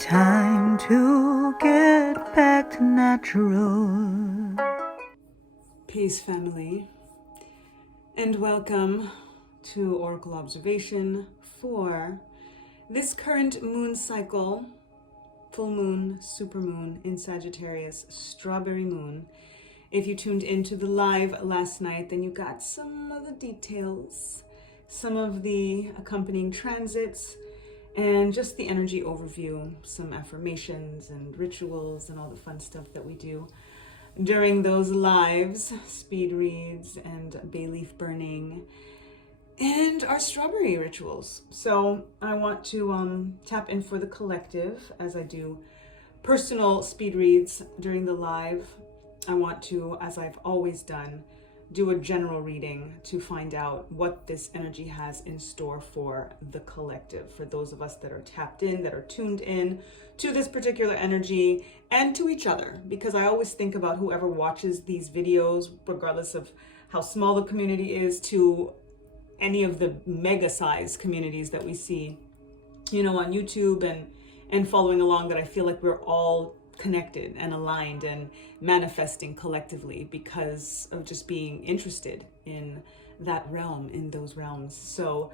Time to get back to natural. Peace, family, and welcome to Oracle Observation for this current moon cycle, full moon, supermoon in Sagittarius, strawberry moon. If you tuned into the live last night, then you got some of the details, some of the accompanying transits, and just the energy overview, some affirmations and rituals and all the fun stuff that we do during those lives, speed reads and bay leaf burning, and our strawberry rituals. So I want to tap in for the collective as I do personal speed reads during the live. I want to, as I've always done, do a general reading to find out what this energy has in store for the collective, for those of us that are tapped in, that are tuned in to this particular energy and to each other, because I always think about whoever watches these videos, regardless of how small the community is, to any of the mega size communities that we see, on YouTube and following along, that I feel like we're all connected and aligned and manifesting collectively because of just being interested in that realm, in those realms. So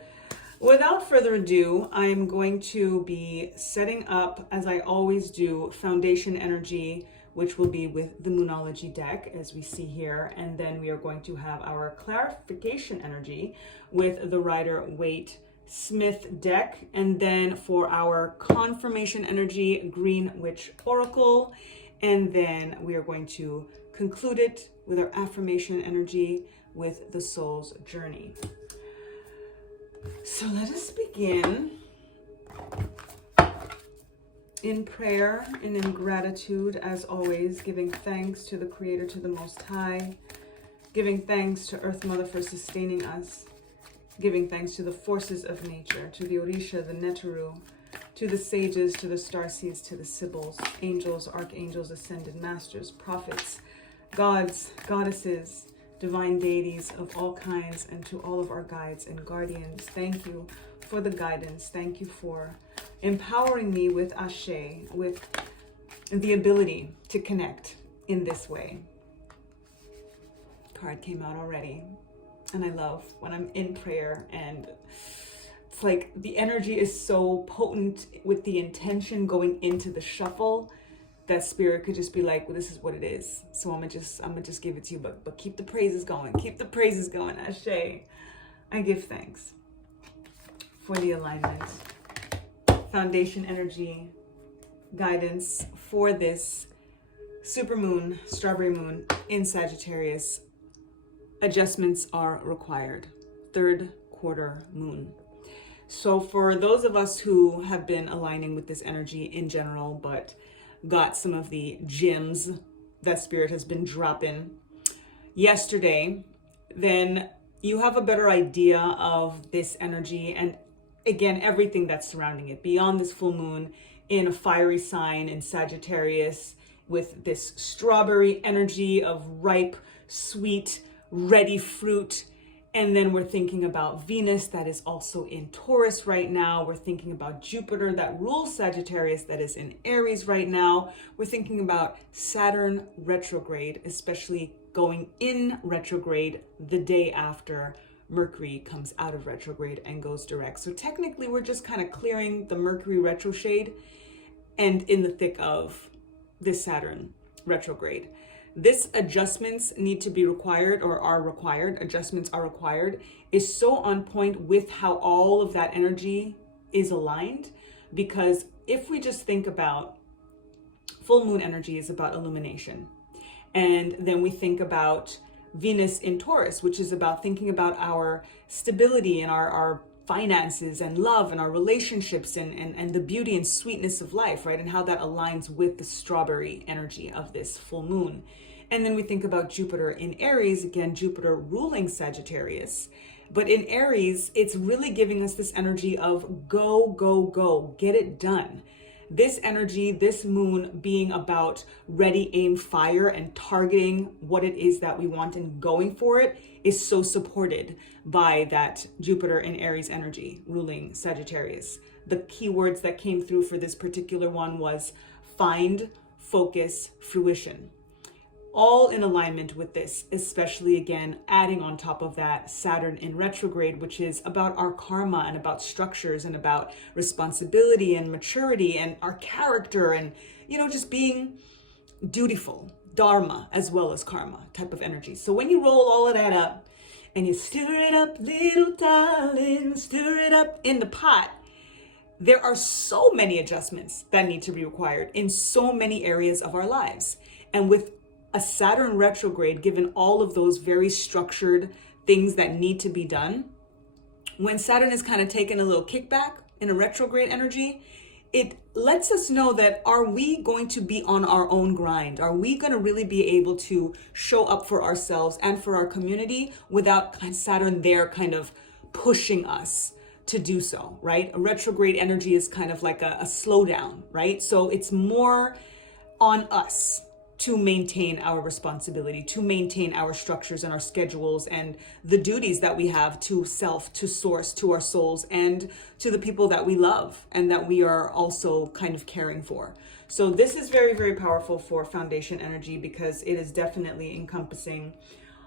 without further ado, I'm going to be setting up, as I always do, foundation energy, which will be with the Moonology deck, as we see here. And then we are going to have our clarification energy with the Rider-Waite Smith deck, and then for our confirmation energy, Green Witch Oracle, and then we are going to conclude it with our affirmation energy with the Soul's Journey. So let us begin in prayer and in gratitude, as always, giving thanks to the Creator, to the Most High, giving thanks to Earth Mother for sustaining us, giving thanks to the forces of nature, to the Orisha, the Neteru, to the sages, to the starseeds, to the sibyls, angels, archangels, ascended masters, prophets, gods, goddesses, divine deities of all kinds, and to all of our guides and guardians. Thank you for the guidance. Thank you for empowering me with Ashe, with the ability to connect in this way. Card came out already. And I love when I'm in prayer and it's like the energy is so potent with the intention going into the shuffle that spirit could just be like, well, this is what it is. So I'm gonna just give it to you, but keep the praises going. Keep the praises going, Ashe. I give thanks for the alignment. Foundation energy guidance for this supermoon, strawberry moon in Sagittarius. Adjustments are required. Third quarter moon. So for those of us who have been aligning with this energy in general, but got some of the gems that spirit has been dropping yesterday, then you have a better idea of this energy and again, everything that's surrounding it beyond this full moon in a fiery sign in Sagittarius with this strawberry energy of ripe, sweet, ready fruit. And then we're thinking about Venus that is also in Taurus right now. We're thinking about Jupiter that rules Sagittarius that is in Aries right now. We're thinking about Saturn retrograde, especially going in retrograde the day after Mercury comes out of retrograde and goes direct. So technically we're just kind of clearing the Mercury retrograde and in the thick of this Saturn retrograde. This adjustments need to be required or are required, adjustments are required, is so on point with how all of that energy is aligned. Because if we just think about full moon energy is about illumination. And then we think about Venus in Taurus, which is about thinking about our stability and our finances and love and our relationships and the beauty and sweetness of life, right? And how that aligns with the strawberry energy of this full moon. And then we think about Jupiter in Aries, again, Jupiter ruling Sagittarius. But in Aries, it's really giving us this energy of go, go, go, get it done. This energy, this moon being about ready, aim, fire and targeting what it is that we want and going for it is so supported by that Jupiter in Aries energy ruling Sagittarius. the keywords that came through for this particular one was find, focus, fruition. All in alignment with this, especially again, adding on top of that Saturn in retrograde, which is about our karma and about structures and about responsibility and maturity and our character and, just being dutiful, dharma as well as karma type of energy. So when you roll all of that up and you stir it up, little darling, stir it up in the pot, there are so many adjustments that need to be required in so many areas of our lives. And with a Saturn retrograde, given all of those very structured things that need to be done, when Saturn is kind of taking a little kickback in a retrograde energy, it lets us know that are we going to be on our own grind? Are we going to really be able to show up for ourselves and for our community without Saturn there kind of pushing us to do so, right? A retrograde energy is kind of like a slowdown, right? So it's more on us to maintain our responsibility, to maintain our structures and our schedules and the duties that we have to self, to source, to our souls, and to the people that we love and that we are also kind of caring for. So this is very, very powerful for foundation energy because it is definitely encompassing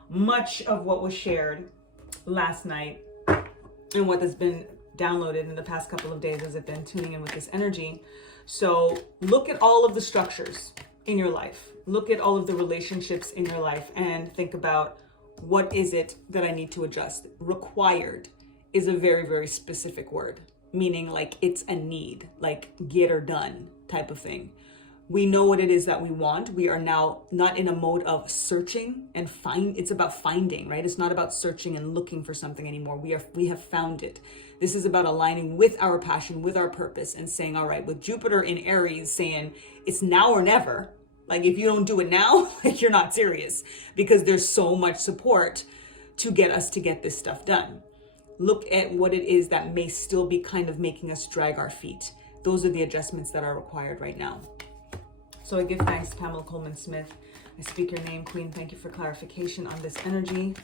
much of what was shared last night and what has been downloaded in the past couple of days as I've been tuning in with this energy. So look at all of the structures in your life. Look at all of the relationships in your life and think about what is it that I need to adjust. Required is a very, very specific word, meaning like it's a need, like get or done type of thing. We know what it is that we want. We are now not in a mode of searching and it's about finding, right? It's not about searching and looking for something anymore. We have found it. This is about aligning with our passion, with our purpose and saying, all right, with Jupiter in Aries saying it's now or never. Like if you don't do it now, like you're not serious because there's so much support to get us to get this stuff done. Look at what it is that may still be kind of making us drag our feet. Those are the adjustments that are required right now. So I give thanks to Pamela Coleman Smith. I speak your name, Queen. Thank you for clarification on this energy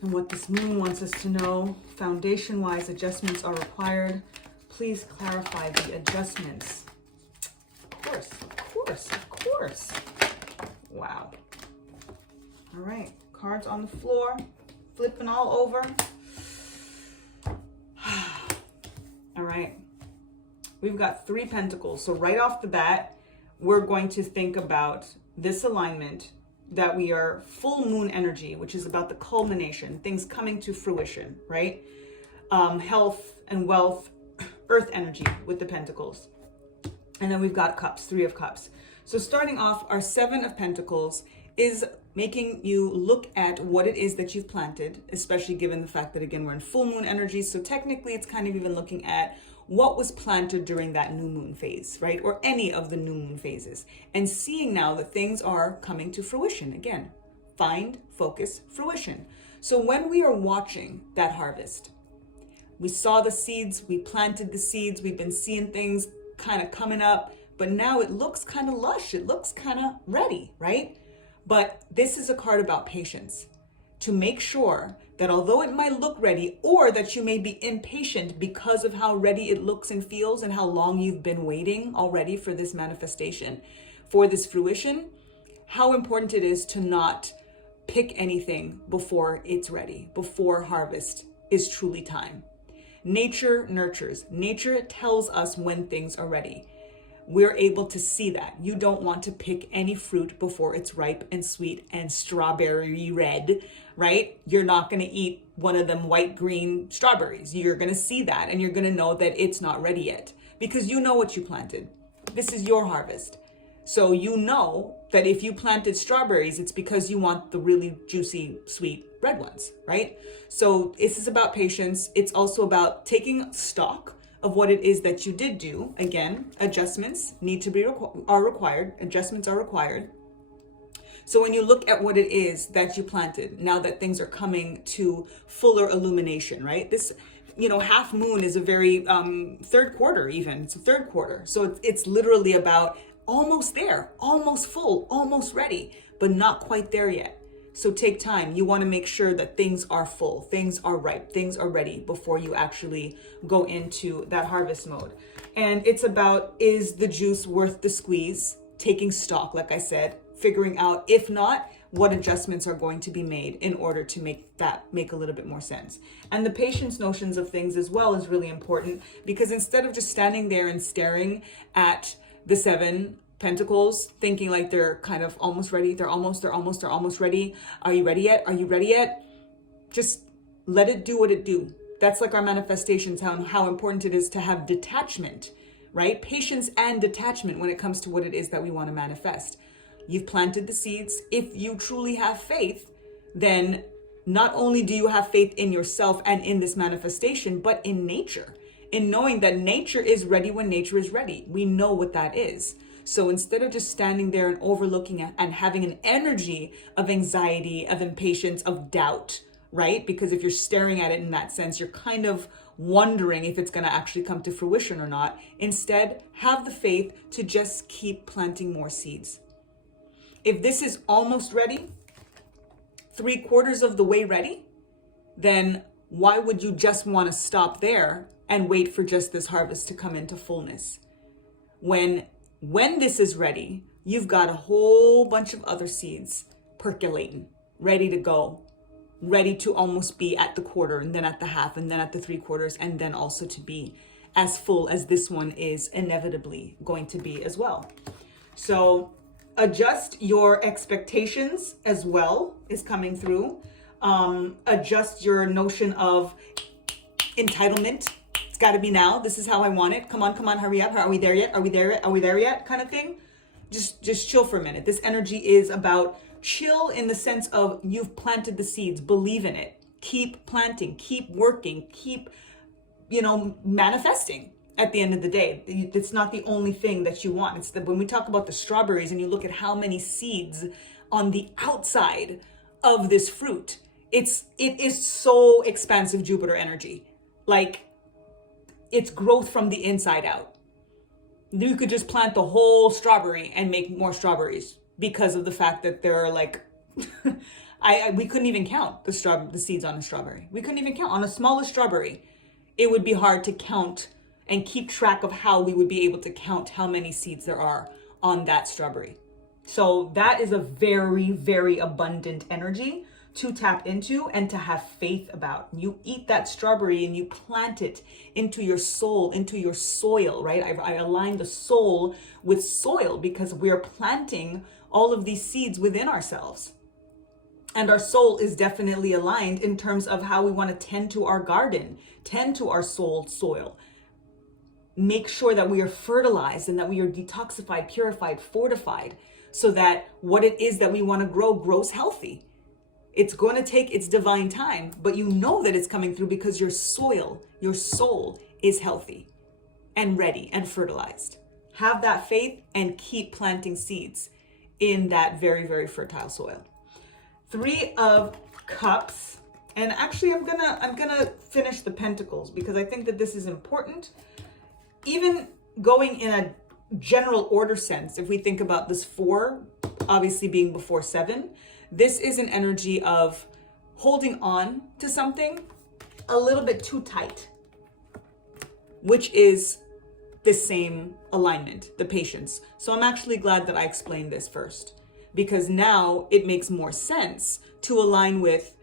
and what this moon wants us to know. Foundation-wise, adjustments are required. Please clarify the adjustments. Of course. Wow. All right, cards on the floor, flipping all over. All right, we've got 3 pentacles. So right off the bat, we're going to think about this alignment that we are full moon energy, which is about the culmination, things coming to fruition, right? Health and wealth, earth energy with the pentacles. And then we've got cups, 3 of cups. So starting off, our 7 of pentacles is making you look at what it is that you've planted, especially given the fact that, again, we're in full moon energy. So technically, it's kind of even looking at what was planted during that new moon phase, right? Or any of the new moon phases. And seeing now that things are coming to fruition. Again, find, focus, fruition. So when we are watching that harvest, we saw the seeds, we planted the seeds, we've been seeing things kind of coming up, but now it looks kind of lush. It looks kind of ready, right? But this is a card about patience, to make sure that although it might look ready, or that you may be impatient because of how ready it looks and feels and how long you've been waiting already for this manifestation, for this fruition, how important it is to not pick anything before it's ready, before harvest is truly time. Nature nurtures. Nature tells us when things are ready. We're able to see that. You don't want to pick any fruit before it's ripe and sweet and strawberry red, right? You're not going to eat one of them white green strawberries. You're going to see that and you're going to know that it's not ready yet because you know what you planted. This is your harvest. So you know that if you planted strawberries, it's because you want the really juicy, sweet red ones, right? So this is about patience. It's also about taking stock of what it is that you did do. Again, adjustments are required. Adjustments are required. So when you look at what it is that you planted, now that things are coming to fuller illumination, right? This, half moon is a very third quarter even. It's a third quarter. So it's literally about almost there, almost full, almost ready, but not quite there yet. So take time. You want to make sure that things are full, things are ripe, things are ready before you actually go into that harvest mode. And it's about, is the juice worth the squeeze? Taking stock, like I said, figuring out, if not, what adjustments are going to be made in order to make that make a little bit more sense. And the patience notions of things as well is really important, because instead of just standing there and staring at the 7 Pentacles, thinking like they're kind of almost ready, they're almost ready. Are you ready yet? Are you ready yet? Just let it do what it do. That's like our manifestations, how important it is to have detachment, right? Patience and detachment when it comes to what it is that we want to manifest. You've planted the seeds. If you truly have faith, then not only do you have faith in yourself and in this manifestation, but in nature, in knowing that nature is ready when nature is ready. We know what that is. So instead of just standing there and overlooking it and having an energy of anxiety, of impatience, of doubt, right? Because if you're staring at it in that sense, you're kind of wondering if it's going to actually come to fruition or not. Instead, have the faith to just keep planting more seeds. If this is almost ready, 3/4 of the way ready, then why would you just want to stop there and wait for just this harvest to come into fullness? When this is ready, you've got a whole bunch of other seeds percolating, ready to go, ready to almost be at the 1/4, and then at the 1/2, and then at the 3/4, and then also to be as full as this one is inevitably going to be as well. So adjust your expectations as well is coming through. Adjust your notion of entitlement. It's got to be now. This is how I want it. Come on, hurry up. Are we there yet? Are we there yet? Are we there yet? Kind of thing. Just chill for a minute. This energy is about chill in the sense of you've planted the seeds. Believe in it. Keep planting. Keep working. Keep, manifesting. At the end of the day, it's not the only thing that you want. It's when we talk about the strawberries and you look at how many seeds on the outside of this fruit, it is so expansive Jupiter energy. Like, it's growth from the inside out. You could just plant the whole strawberry and make more strawberries because of the fact that there are like, we couldn't even count the seeds on a strawberry. We couldn't even count on a smallest strawberry. It would be hard to count and keep track of how we would be able to count how many seeds there are on that strawberry. So that is a very, very abundant energy to tap into and to have faith about. You eat that strawberry and you plant it into your soul, into your soil, right? I align the soul with soil because we're planting all of these seeds within ourselves. And our soul is definitely aligned in terms of how we want to tend to our garden, tend to our soil. Make sure that we are fertilized and that we are detoxified, purified, fortified, so that what it is that we want to grow grows healthy. It's going to take its divine time, but you know that it's coming through because your soil, your soul is healthy and ready and fertilized. Have that faith and keep planting seeds in that very, very fertile soil. 3 of Cups. And actually I'm gonna finish the Pentacles because I think that this is important. Even going in a general order sense, if we think about this 4 obviously being before 7, this is an energy of holding on to something a little bit too tight, which is the same alignment, the patience. So I'm actually glad that I explained this first, because now it makes more sense to align with,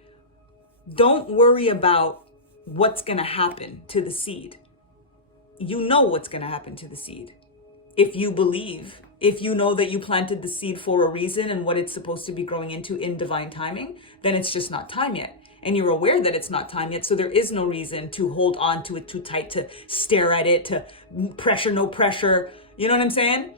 don't worry about what's going to happen to the seed. You know what's going to happen to the seed. If you believe, if you know that you planted the seed for a reason and what it's supposed to be growing into in divine timing, then it's just not time yet. And you're aware that it's not time yet. So there is no reason to hold on to it too tight, to stare at it, to pressure, no pressure. You know what I'm saying?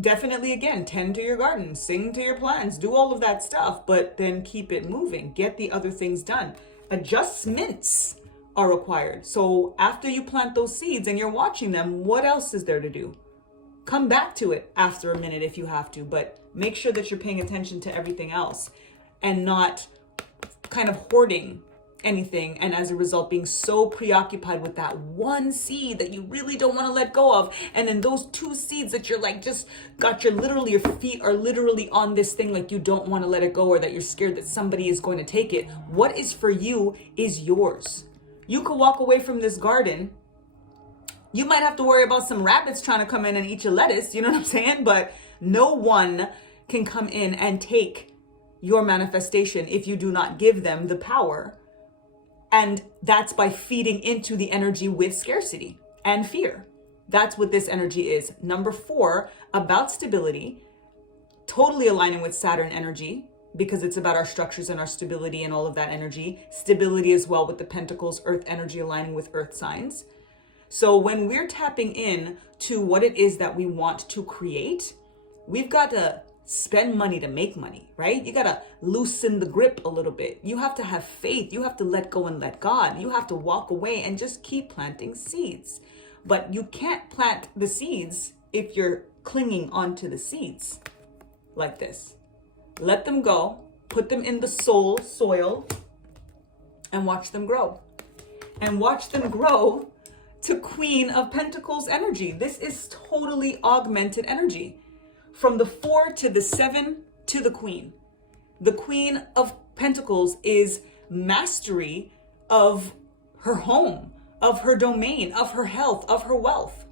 Definitely, again, tend to your garden, sing to your plants, do all of that stuff, but then keep it moving. Get the other things done. Adjustments are required. So after you plant those seeds and you're watching them, what else is there to do? Come back to it after a minute if you have to, but make sure that you're paying attention to everything else and not kind of hoarding anything, and as a result being so preoccupied with that one seed that you really don't want to let go of, and then those two seeds that you're like just got your feet are literally on this thing, like you don't want to let it go, or that you're scared that somebody is going to take it. What is for you is yours. You could walk away from this garden. You might have to worry about some rabbits trying to come in and eat your lettuce, you know what I'm saying? But no one can come in and take your manifestation if you do not give them the power. And that's by feeding into the energy with scarcity and fear. That's what this energy is. Number 4, about stability, totally aligning with Saturn energy, because it's about our structures and our stability and all of that energy. Stability as well with the Pentacles, Earth energy aligning with Earth signs. So when we're tapping in to what it is that we want to create, we've got to spend money to make money, right? You got to loosen the grip a little bit. You have to have faith. You have to let go and let God. You have to walk away and just keep planting seeds. But you can't plant the seeds if you're clinging onto the seeds like this. Let them go, put them in the soil, and watch them grow. And watch them grow to Queen of Pentacles energy. This is totally augmented energy. From the 4 to the 7 to the Queen. The Queen of Pentacles is mastery of her home, of her domain, of her health, of her wealth.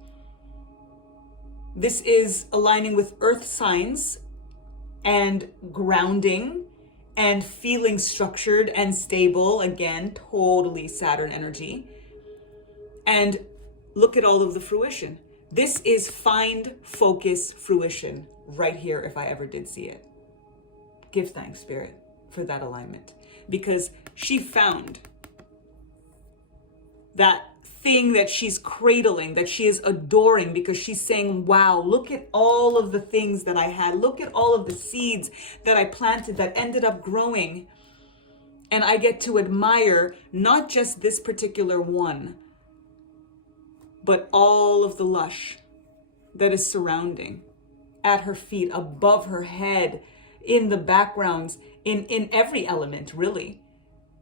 This is aligning with Earth signs and grounding and feeling structured and stable. Again, totally Saturn energy. And look at all of the fruition. This is find, focus, fruition right here if I ever did see it. Give thanks, Spirit, for that alignment. Because she found that thing that she's cradling, that she is adoring, because she's saying, wow, look at all of the things that I had. Look at all of the seeds that I planted that ended up growing. And I get to admire not just this particular one, but all of the lush that is surrounding at her feet, above her head, in the backgrounds, in every element, really.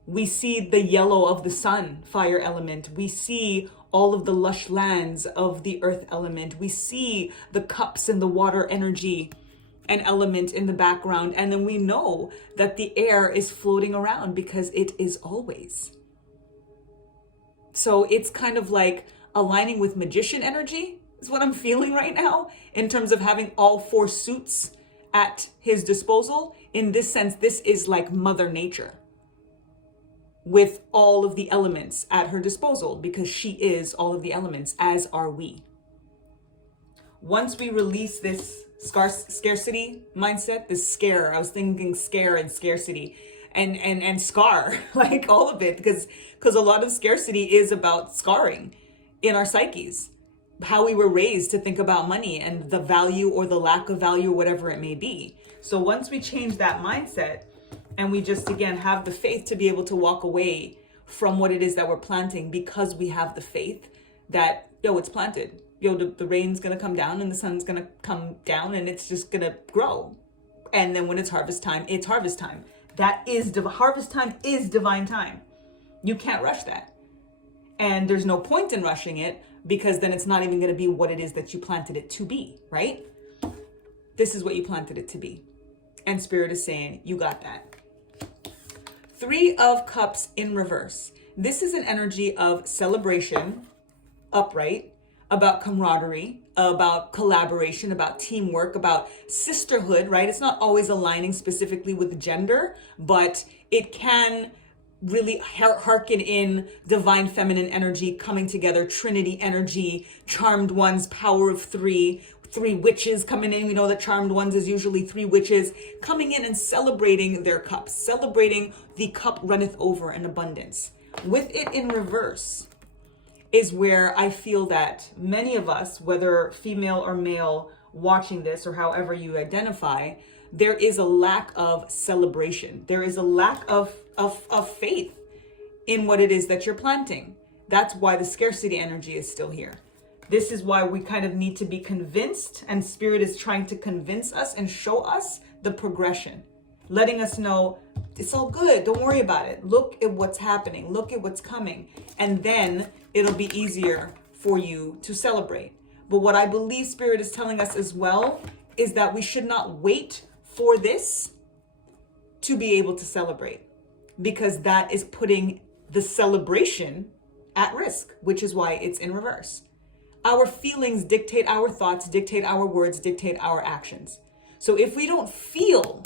We see the yellow of the sun, fire element. We see all of the lush lands of the earth element. We see the cups and the water energy and element in the background. And then we know that the air is floating around because it is always. So it's kind of like aligning with magician energy is what I'm feeling right now, in terms of having all 4 suits at his disposal. In this sense, this is like Mother Nature with all of the elements at her disposal, because she is all of the elements, as are we. Once we release this scarcity mindset, this scare, I was thinking scare and scarcity, and scar, like all of it, because a lot of scarcity is about scarring in our psyches, how we were raised to think about money and the value or the lack of value, or whatever it may be. So once we change that mindset and we just, again, have the faith to be able to walk away from what it is that we're planting, because we have the faith that, it's planted. The rain's going to come down and the sun's going to come down and it's just going to grow. And then when it's harvest time, it's harvest time. Harvest time is divine time. You can't rush that. And there's no point in rushing it, because then it's not even going to be what it is that you planted it to be, right? This is what you planted it to be. And Spirit is saying, you got that. 3 of Cups in reverse. This is an energy of celebration, upright, about camaraderie, about collaboration, about teamwork, about sisterhood, right? It's not always aligning specifically with gender, but it can really hearken in divine feminine energy coming together, Trinity energy, charmed ones, power of 3 witches coming in. We know that charmed ones is usually 3 witches coming in and celebrating their cups, celebrating the cup runneth over in abundance. With it in reverse is where I feel that many of us, whether female or male, watching this or however you identify, there is a lack of celebration. There is a lack of faith in what it is that you're planting. That's why the scarcity energy is still here. This is why we kind of need to be convinced, and Spirit is trying to convince us and show us the progression. letting us know it's all good. Don't worry about it. Look at what's happening. Look at what's coming. And then it'll be easier for you to celebrate. But what I believe Spirit is telling us as well is that we should not wait for this to be able to celebrate, because that is putting the celebration at risk, which is why it's in reverse. Our feelings dictate our thoughts, dictate our words, dictate our actions. So if we don't feel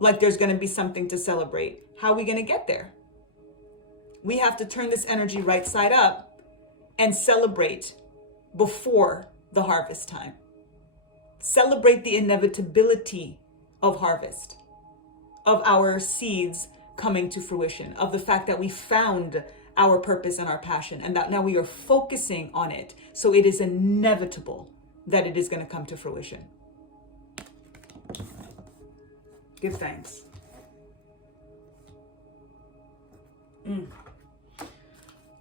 like there's going to be something to celebrate, how are we going to get there? We have to turn this energy right side up and celebrate before the harvest time. Celebrate the inevitability of harvest, of our seeds coming to fruition, of the fact that we found our purpose and our passion, and that now we are focusing on it. So it is inevitable that it is going to come to fruition. Give thanks.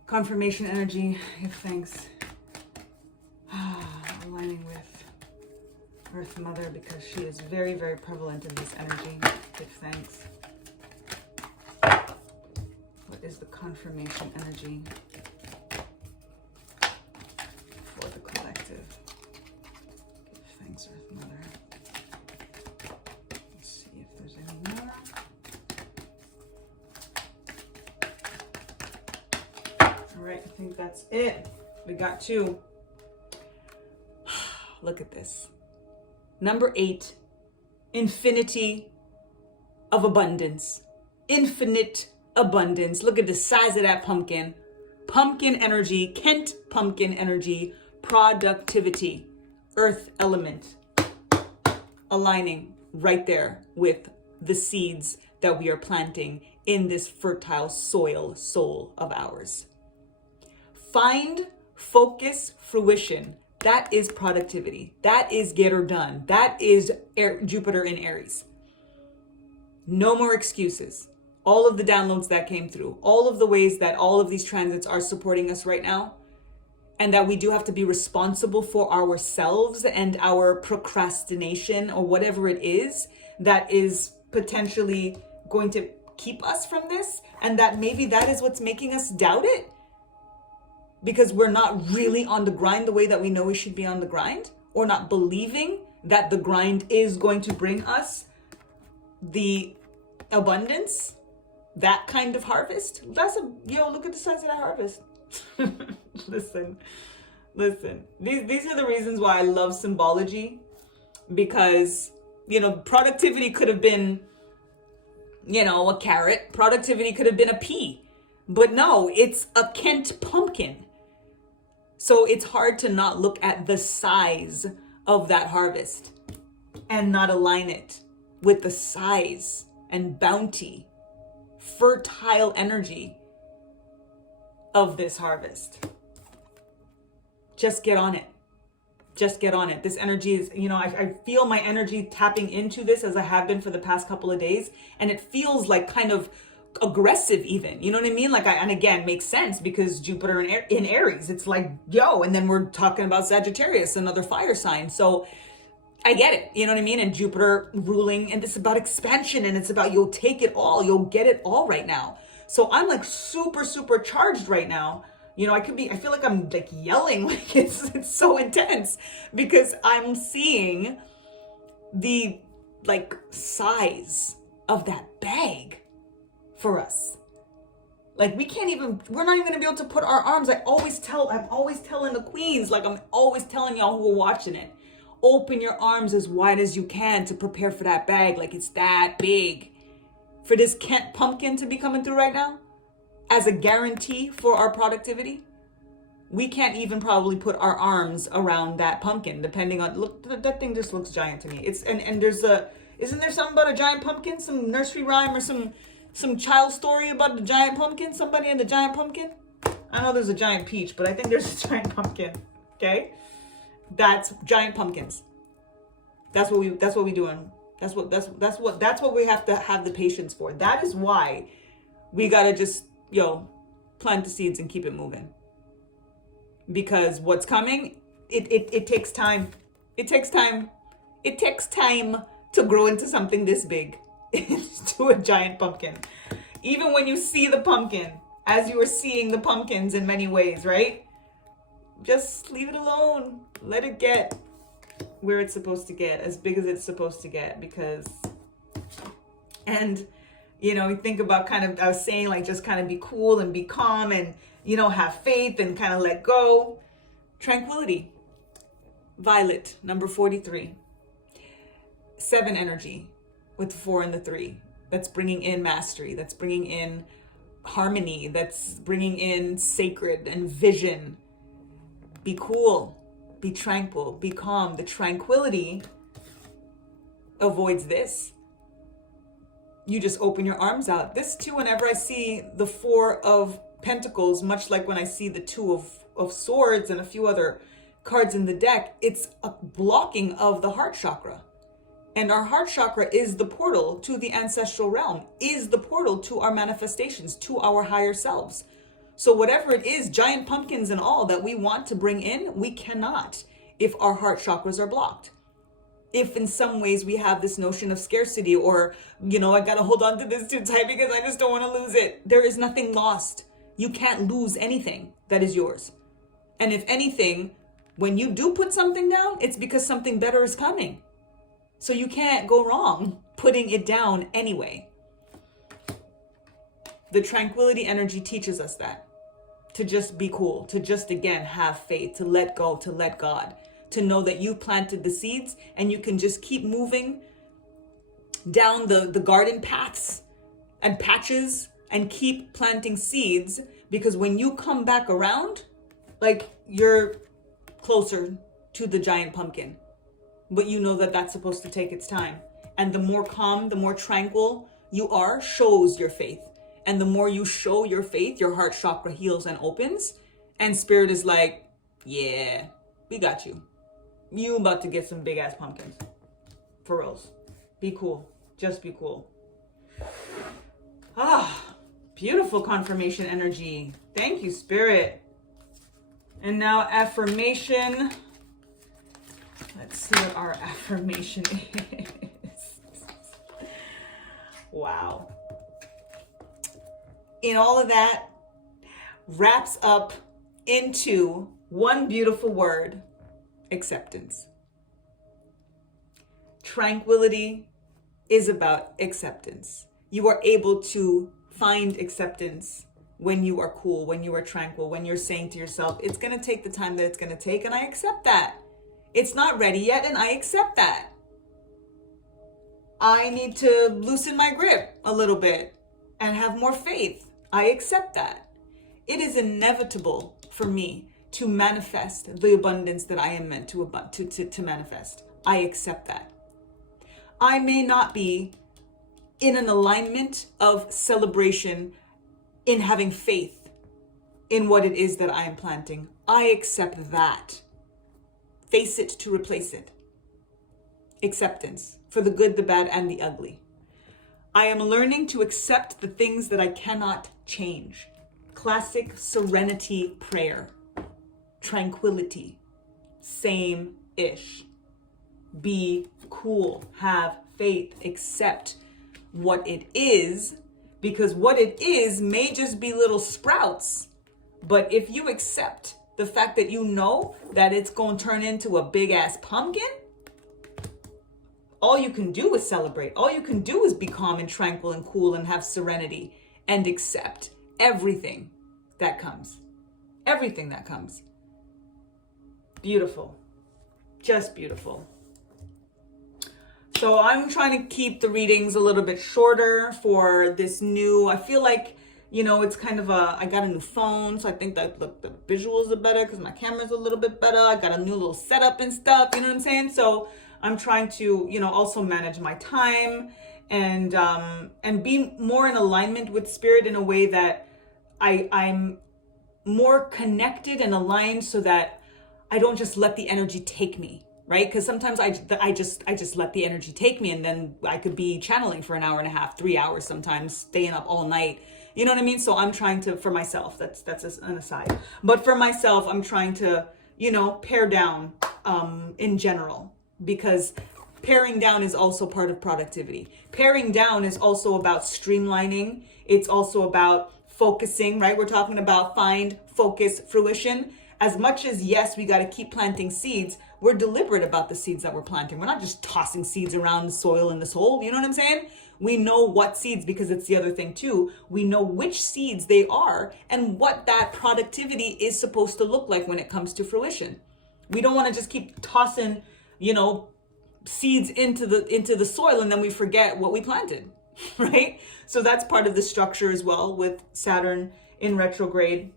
Confirmation energy, give thanks. Aligning with Earth Mother, because she is very, very prevalent in this energy. Give thanks. What is the confirmation energy for the collective? Give thanks, Earth Mother. Let's see if there's any more. All right, I think that's it. We got 2. Look at this. Number 8, infinity of abundance. Infinite abundance. Look at the size of that pumpkin. Pumpkin energy, Kent pumpkin energy, productivity, earth element, aligning right there with the seeds that we are planting in this fertile soul of ours. Find, focus, fruition. That is productivity. That is get her done. That is Jupiter in Aries. No more excuses. All of the downloads that came through, all of the ways that all of these transits are supporting us right now, and that we do have to be responsible for ourselves and our procrastination or whatever it is that is potentially going to keep us from this, and that maybe that is what's making us doubt it, because we're not really on the grind the way that we know we should be on the grind, or not believing that the grind is going to bring us the abundance, that kind of harvest. Look at the size of that harvest. Listen. These are the reasons why I love symbology, because, productivity could have been, a carrot. Productivity could have been a pea. But no, it's a Kent pumpkin. So it's hard to not look at the size of that harvest and not align it with the size and bounty, fertile energy of this harvest. Just get on it. Just get on it. This energy is, I feel my energy tapping into this as I have been for the past couple of days. And it feels like kind of aggressive even, you know what I mean? And again, makes sense because Jupiter in Aries, it's like, and then we're talking about Sagittarius, another fire sign. So I get it, you know what I mean? And Jupiter ruling, and it's about expansion, and it's about, you'll take it all, you'll get it all right now. So I'm like super, super charged right now. I feel like I'm like yelling, like it's so intense, because I'm seeing the like size of that bag for us. Like we're not even gonna be able to put our arms. I'm always telling the queens, like I'm always telling y'all who are watching it, open your arms as wide as you can to prepare for that bag. Like it's that big for this Kent pumpkin to be coming through right now as a guarantee for our productivity. We can't even probably put our arms around that pumpkin, depending on, look, that thing just looks giant to me. And there's isn't there something about a giant pumpkin? Some nursery rhyme or some child story about the giant pumpkin? Somebody and the giant pumpkin? I know there's a giant peach, but I think there's a giant pumpkin. Okay? That's giant pumpkins. That's what we doing. That's what we have to have the patience for. That is why we gotta just, plant the seeds and keep it moving. Because what's coming, it takes time. It takes time. It takes time to grow into something this big. into a giant pumpkin. Even when you see the pumpkin, as you are seeing the pumpkins in many ways, right? Just leave it alone. Let it get where it's supposed to get, as big as it's supposed to get, because, and, you know, you think about kind of, I was saying, like, just kind of be cool and be calm and, you know, have faith and kind of let go. Tranquility. Violet, number 43. 7 energy with the 4 and the 3. That's bringing in mastery. That's bringing in harmony. That's bringing in sacred and vision. Be cool. Be tranquil. Be calm. The tranquility avoids this. You just open your arms out. This too, whenever I see the 4 of Pentacles, much like when I see the 2 of Swords and a few other cards in the deck, it's a blocking of the heart chakra. And our heart chakra is the portal to the ancestral realm, is the portal to our manifestations, to our higher selves. So whatever it is, giant pumpkins and all that we want to bring in, we cannot if our heart chakras are blocked. If in some ways we have this notion of scarcity, or, you know, I got to hold on to this too tight because I just don't want to lose it. There is nothing lost. You can't lose anything that is yours. And if anything, when you do put something down, it's because something better is coming. So you can't go wrong putting it down anyway. The tranquility energy teaches us that. To just be cool, to just, again, have faith, to let go, to let God, to know that you planted the seeds and you can just keep moving down the garden paths and patches and keep planting seeds, because when you come back around, like, you're closer to the giant pumpkin. But you know that that's supposed to take its time. And the more calm, the more tranquil you are, shows your faith. And the more you show your faith, your heart chakra heals and opens. And spirit is like, yeah, we got you. You about to get some big ass pumpkins. For reals. Be cool. Just be cool. Ah, beautiful confirmation energy. Thank you, spirit. And now affirmation. Let's see what our affirmation is. Wow. In all of that, wraps up into one beautiful word: acceptance. Tranquility is about acceptance. You are able to find acceptance when you are cool, when you are tranquil, when you're saying to yourself, it's going to take the time that it's going to take, and I accept that. It's not ready yet, and I accept that. I need to loosen my grip a little bit and have more faith. I accept that. It is inevitable for me to manifest the abundance that I am meant to manifest. I accept that. I may not be in an alignment of celebration, in having faith in what it is that I am planting. I accept that. Face it to replace it. Acceptance for the good, the bad, and the ugly. I am learning to accept the things that I cannot change. Classic serenity prayer. Tranquility. Same-ish. Be cool. Have faith. Accept what it is, because what it is may just be little sprouts. But if you accept the fact that you know that it's going to turn into a big ass pumpkin, all you can do is celebrate. All you can do is be calm and tranquil and cool and have serenity and accept everything that comes. Everything that comes. Beautiful. Just beautiful. So I'm trying to keep the readings a little bit shorter for this new, I feel like, you know, it's kind of I got a new phone, so I think that the visuals are better because my camera's a little bit better. I got a new little setup and stuff, you know what I'm saying? So I'm trying to, you know, also manage my time and be more in alignment with spirit in a way that I'm more connected and aligned, so that I don't just let the energy take me, right? Because sometimes I just let the energy take me, and then I could be channeling for an hour and a half, 3 hours sometimes, staying up all night. You know what I mean? So I'm trying to, for myself, that's an aside. But for myself, I'm trying to, you know, pare down in general, because paring down is also part of productivity. Paring down is also about streamlining. It's also about focusing, right? We're talking about find, focus, fruition. As much as, yes, we got to keep planting seeds, we're deliberate about the seeds that we're planting. We're not just tossing seeds around the soil in this hole. You know what I'm saying? We know what seeds, because it's the other thing too. We know which seeds they are and what that productivity is supposed to look like when it comes to fruition. We don't want to just keep tossing, seeds into the soil and then we forget what we planted, right? So that's part of the structure as well with Saturn in retrograde.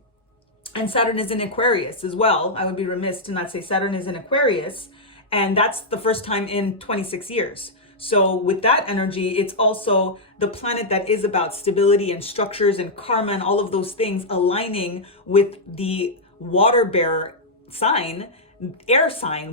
And Saturn is in Aquarius as well. I would be remiss to not say Saturn is in Aquarius. And that's the first time in 26 years. So with that energy, it's also the planet that is about stability and structures and karma and all of those things aligning with the water bearer sign,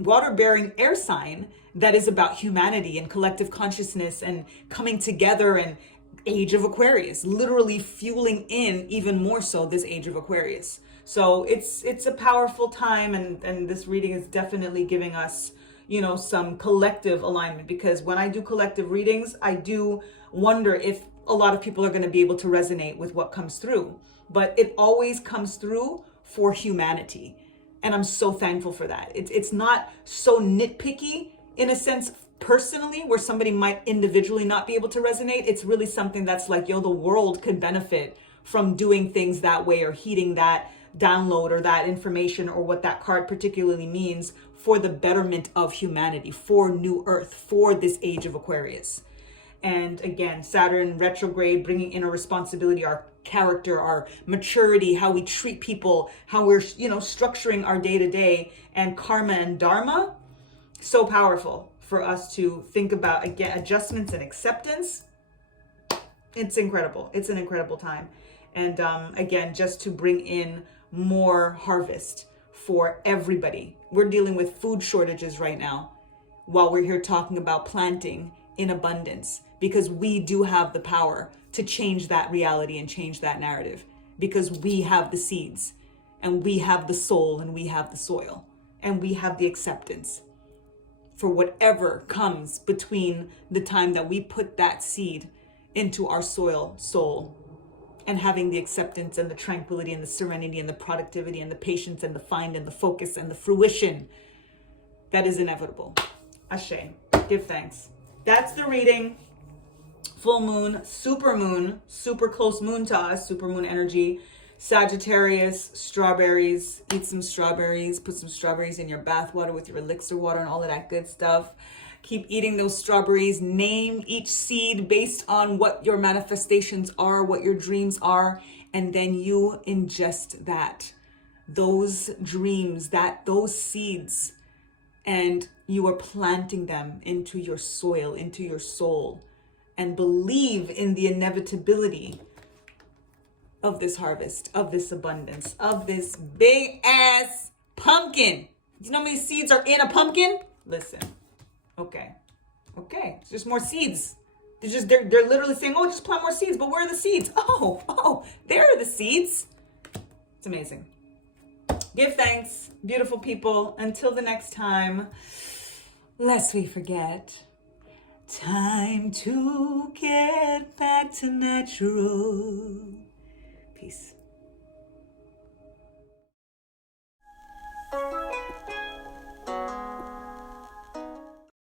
water bearing air sign that is about humanity and collective consciousness and coming together, and age of Aquarius, literally fueling in even more so this age of Aquarius. So it's a powerful time, and this reading is definitely giving us, some collective alignment, because when I do collective readings, I do wonder if a lot of people are going to be able to resonate with what comes through, but it always comes through for humanity. And I'm so thankful for that. It's not so nitpicky in a sense personally, where somebody might individually not be able to resonate. It's really something that's like, the world could benefit from doing things that way, or heeding that download or that information or what that card particularly means for the betterment of humanity, for New Earth, for this age of Aquarius. And again, Saturn retrograde, bringing in a responsibility, our character, our maturity, how we treat people, how we're, structuring our day to day, and karma and dharma. So powerful for us to think about, again, adjustments and acceptance. It's incredible. It's an incredible time. And again, just to bring in more harvest for everybody. We're dealing with food shortages right now while we're here talking about planting in abundance, because we do have the power to change that reality and change that narrative, because we have the seeds and we have the soul and we have the soil and we have the acceptance for whatever comes between the time that we put that seed into our soul, and having the acceptance and the tranquility and the serenity and the productivity and the patience and the find and the focus and the fruition that is inevitable. Ashe, give thanks. That's the reading. Full moon, super close moon to us, super moon energy. Sagittarius, strawberries, eat some strawberries, put some strawberries in your bath water with your elixir water and all of that good stuff. Keep eating those strawberries. Name each seed based on what your manifestations are, what your dreams are, and then you ingest those dreams, those seeds, and you are planting them into your soil, into your soul, and believe in the inevitability of this harvest, of this abundance, of this big ass pumpkin. You know how many seeds are in a pumpkin? Listen. Okay. It's just more seeds. They're literally saying, oh, just plant more seeds. But where are the seeds? Oh, there are the seeds. It's amazing. Give thanks, beautiful people. Until the next time, lest we forget, time to get back to natural. Peace.